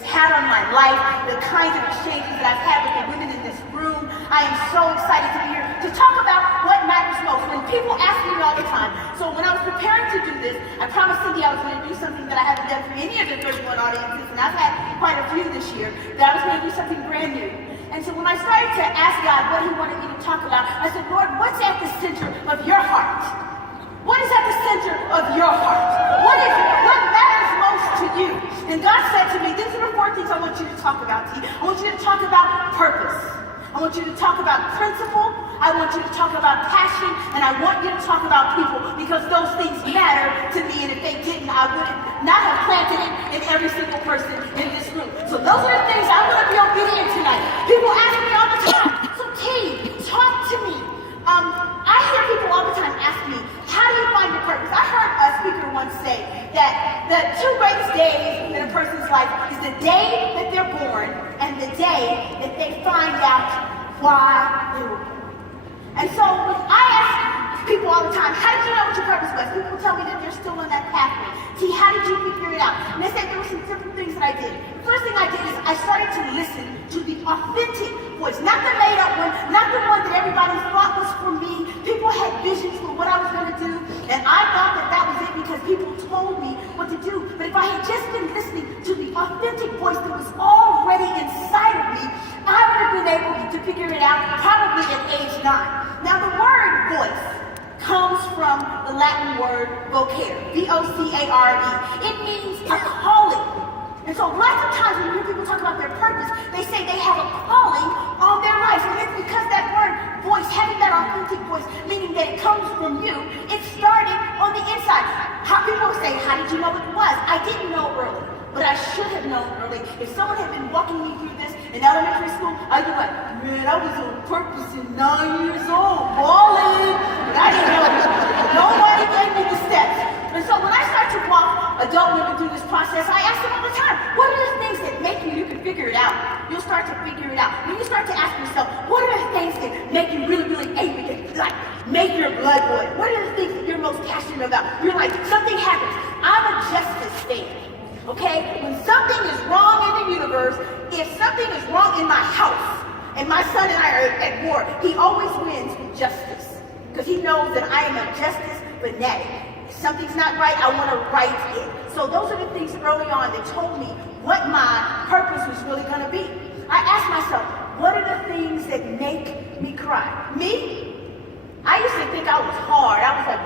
it's had on my life, the kinds of exchanges that I've had with the women in this room. I am so excited to be here to talk about what matters most. When people ask me all the time, so when I was preparing to do this, I promised Cindy I was going to do something that I haven't done for any of the 31 audiences, and I've had quite a few this year, that I was going to do something brand new. And so when I started to ask God what he wanted me to talk about, I said, Lord, what's at the center of your heart? What is at the center of your heart? What matters most to you? And God said to me, these are the 4 things I want you to talk about, T. I want you to talk about purpose. I want you to talk about principle. I want you to talk about passion. And I want you to talk about people, because those things matter to me. And if they didn't, I would not have planted it in every single person in this room. So those are the things I'm going to be obedient tonight. People ask me all the time, so T, talk to me. I hear people all the time ask me, how do you find your purpose? I heard a speaker once say that the 2 greatest days in a person's life is the day that they're born and the day that they find out why they were born. And so when I ask people all the time, how did you know what your purpose was? People tell me that they're still on that pathway. T, how did you figure it out? And they said there were some different things that I did. The first thing I did is I started to listen to the authentic voice, not the made up one, not the one that everybody thought was for me. People had visions for what I was going to do, and I thought that that was it because people told me what to do. But if I had just been listening to the authentic voice that was already inside of me, I would have been able to figure it out probably at age 9. Now the word voice comes from the Latin word vocare, V-O-C-A-R-E. It means a calling. And so lots of times when you hear people talk about their purpose, they say they have a calling on their life. And it's because that word voice, having that authentic voice, meaning that it comes from you, it started on the inside. People say, how did you know what it was? I didn't know early, but I should have known early. If someone had been walking me through this in elementary school, I'd be like, man, I was on purpose at 9 years old, balling. But I didn't know it. Nobody gave me the steps. And so when I start to walk adult women through this process, I ask them all the time, what are the things that make you can figure it out? You'll start to figure it out. When you start to ask yourself, what are the things that make you really, really angry, that like make your blood boil? What are the things that you're most passionate about? You're like, something happens. I'm a justice fan. Okay? When something is wrong in the universe, if something is wrong in my house, and my son and I are at war, he always wins with justice. Because he knows that I am a justice fanatic. If something's not right, I want to right it. So those are the things early on that told me what my purpose was really going to be. I asked myself, what are the things that make me cry? Me? I used to think I was hard. I was like,